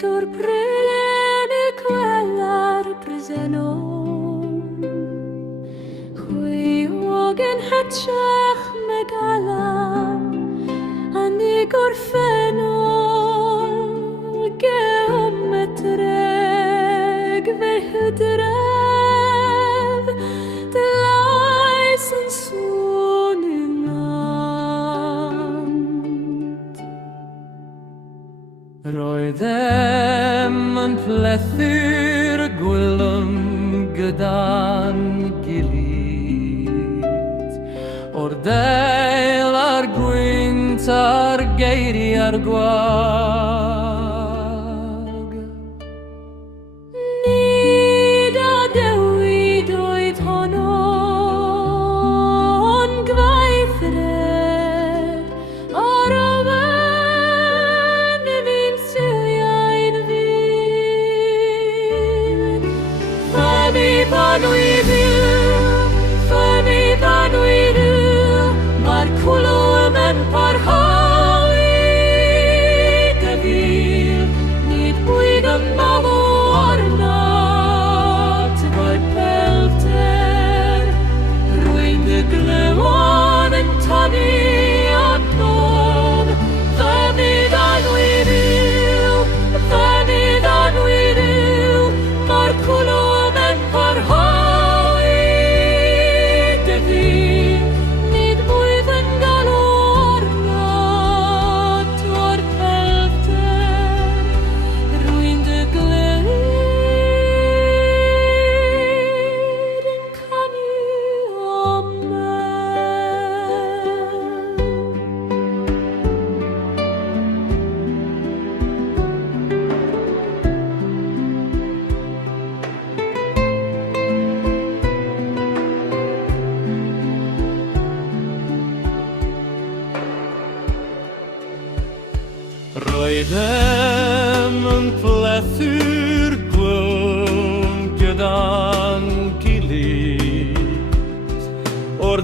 dur prene quellar preseno Hui ogen hatshach megala Ani gorfeno geometreg vehudrev Delaisen sonimant Roedem yn plethu'r gwylym gyda'n gilydd O'r del a'r gwynt a'r geiri a'r gwag Nid a dewid oedd honno'n gwaithred Ar ofen y fi'n siliau'n fydd Ffynnu fanwy ryw Mae'r cwlwm yn parhau dy fydd Nid bwyd yn malw arnat Roedd pelter Rwy'n dy glywon yn tynnu adnodd Fynydd anwy ryw Mae'r cwlwm yn parhau dy fydd Nid bwyd yn galw arnat o'r pelter Rwy'n dy glyd yn canu Roedem yn plethu'r gwylym gyda'n gilydd O'r